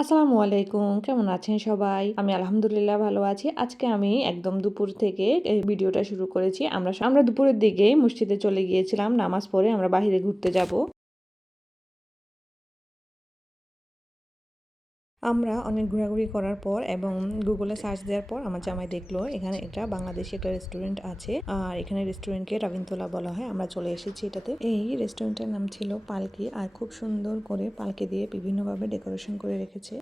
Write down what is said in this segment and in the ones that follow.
আসসালামু আলাইকুম, কেমন আছেন সবাই? আমি আলহামদুলিল্লাহ ভালো আছি। আজকে আমি একদম দুপুর থেকে এই ভিডিওটা শুরু করেছি। আমরা দুপুরের দিকে মসজিদে চলে গিয়েছিলাম। নামাজ পড়ে আমরা বাহিরে ঘুরতে যাব। আমরা অনেক ঘোরাঘুরি করার পর এবং গুগলে সার্চ দেওয়ার পর আমার জামাই দেখলো এখানে একটা বাংলাদেশি একটা রেস্টুরেন্ট আছে। আর এখানে রেস্টুরেন্টকে রবীন্দ্রতলা বলা হয়। আমরা চলে এসেছি এটাতে। এই রেস্টুরেন্টের নাম ছিল পালকি। আর খুব সুন্দর করে পালকি দিয়ে বিভিন্নভাবে ডেকোরেশন করে রেখেছে।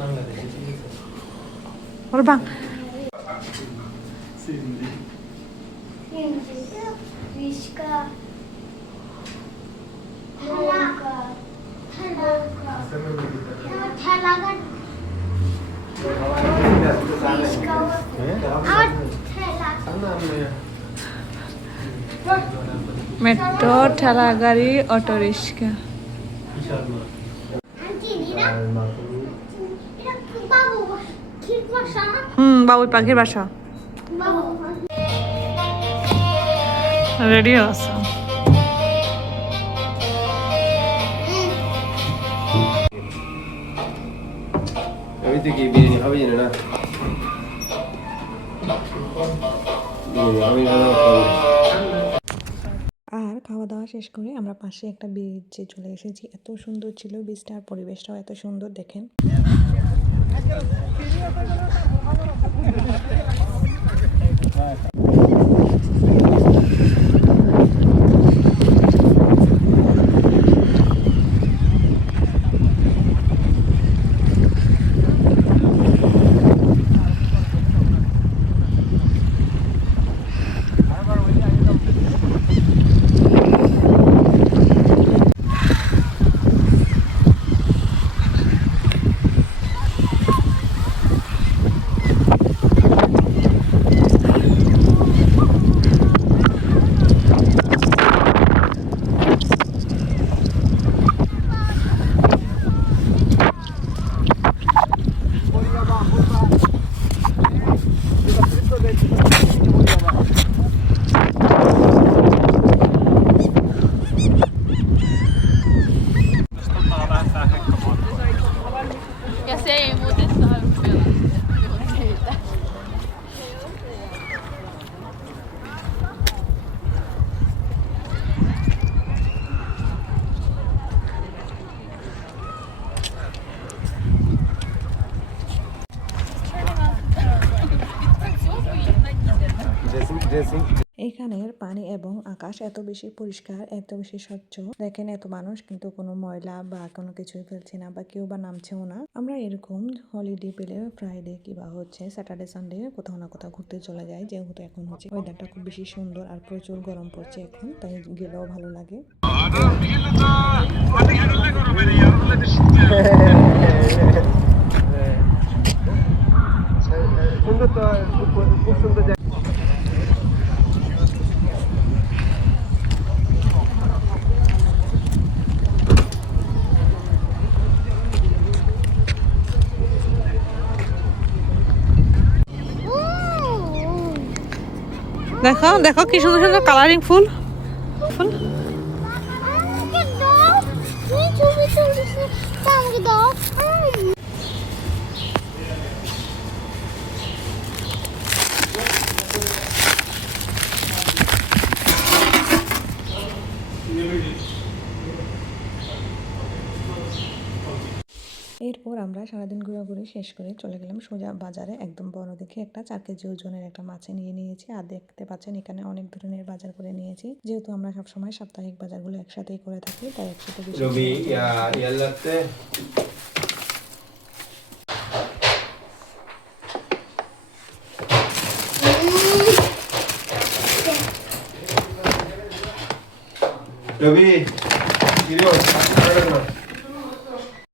মেট্রো, ঠেলা গাড়ি, অটো রিক্সা। বাবুই পাখির বাসা। রেডি আছে। কি বিরিয়ানি হবে জানি না। আর খাওয়া দাওয়া শেষ করে আমরা পাশে একটা বিচে চলে এসেছি। এত সুন্দর ছিল বিচটা, আর পরিবেশটাও এত সুন্দর দেখেন। Jag säger emot dessa här uppe. এখানের পানি এবং আকাশ এত বেশি পরিষ্কার, এত বেশি স্বচ্ছ। দেখেন এত মানুষ কিন্তু কোনো ময়লা বা কোনো কিছুই ফেলছে না বা কেউ বা নামছেও না। আমরা এরকম হলিডে পেলে ফ্রাইডে কিংবা হচ্ছে স্যাটারডে সানডে কোথাও না কোথাও ঘুরতে চলে যাই। যেহেতু এখন হচ্ছে ওয়েদারটা খুব বেশি সুন্দর আর প্রচুর গরম পড়ছে এখন, তাই গেলেও ভালো লাগে। সুন্দর তো, খুব সুন্দর। দেখো দেখো কি সুন্দর সুন্দর কালারিং ফুল। এরপর আমরা সারাদিন ঘোরাঘুরি শেষ করে চলে গেলাম সোজা বাজারে। একদম বড় দেখে একটা 4 কেজি ওজনের একটা মাছ নিয়ে নিয়েছি। আর দেখতে পাচ্ছেন এখানে অনেক ধরনের বাজার করে নিয়েছি। যেহেতু আমরা সবসময় সাপ্তাহিক বাজারগুলো একসাথেই করে থাকি, তাই একসাথে রবি,